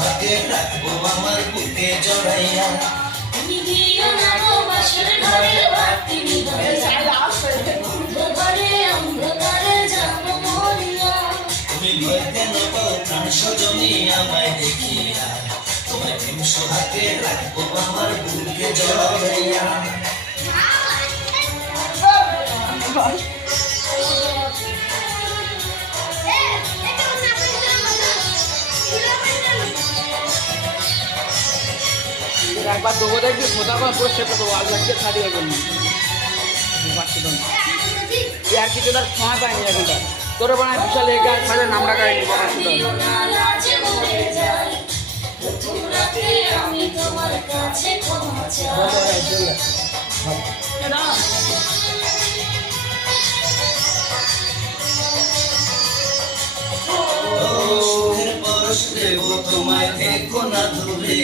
সোহাগে রাখবো আমার বুকে জড়াইয়া। তুমি দিও না গো বাসর ঘরে বাতি নিভাইয়া, অন্ধকারে অন্ধকারে যাব মরিয়া। তুমি ভয় কেন পাও প্রাণ সজনী আমায় দেখিয়া, তোমায় প্রেম সোহাগে রাখবো আমার বুকে জড়াইয়া। একবার দেবো দেখবি সোজা করে পুরো সেটা দেবো আলু আজকে ছাড়িয়ে বলবি আর কিছু তার সময় পায়নি এখনটা তোর বানায় বিশাল একা ছাড়ে নামটা গাড়ি দিও না লাজে মরে যাই, প্রথম রাতে আমি তোমার কাছে ক্ষমা চাই। সুখের পরশ দেব তোমায়, থেকো না দূরে,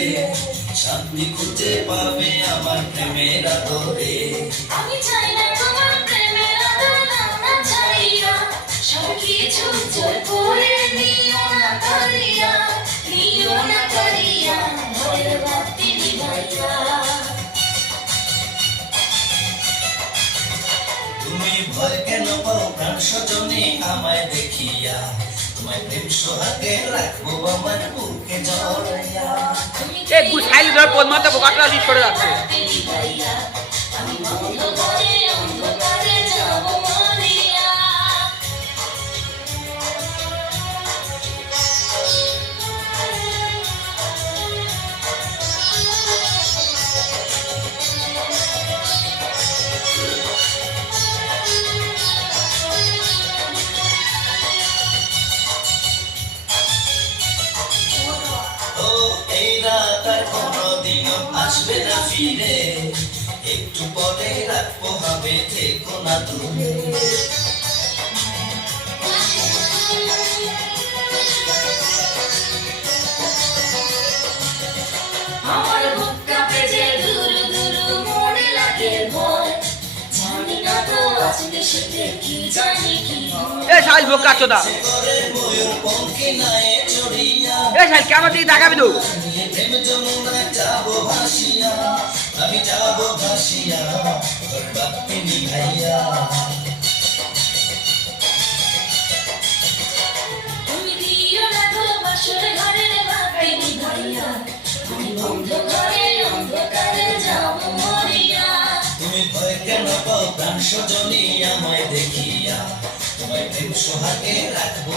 শান্তি খুঁজে পাবে আমার প্রেমের আদরে। আমি চাই না তোমার প্রেমের আদর দাও না ছাড়িয়া, সব কিছু জয় করে নিও না কারিয়া, নিও না কারিয়া ভয়ের বাতি নিভাইয়া। তুমি ভয় কেন পাও প্রাণ সজনী আমায় দেখিয়া, তোমায় প্রেম সোহাগে রাখবো আমার বুকে জড়াইয়া। এই গুছাইলি ধর পদ্মাতে বোকাটা দিয়ে সরে যাচ্ছে বাতি নিভাইয়া, আমি অন্ধকারে অন্ধকারে যাব মরিয়া। ও এই রাত আর কোনোদিনও আসবে না ফিরে, একটু পরে রাখবো হবে, থেকো না দূরে। আমার বুক কাঁপে যে দুরু দুরু মনে লাগে ভয়, জানি না তো আজকে শীতে কি জানি কি হয়। এ সাইজ বোকা চোদা করে ময়ূর পঙ্খী নায়ে চড়িয়া, এ সাইজ কেমন তুই দেখাবি তো নিয়ে প্রেম যমুনায় যাবো ভাসিয়া, আমি যাবো ভাসিয়া তোর বাতি নিভাইয়া। তুমি দিও না গো বাসর ঘরে বাতি নিভাইয়া, আমি অন্ধকারে অন্ধকারে যাব মরিয়া। তুমি ভয় কেন পাও প্রাণ সজনী আমায় দেখিয়া, তোমায় প্রেম সোহাগে রাখবো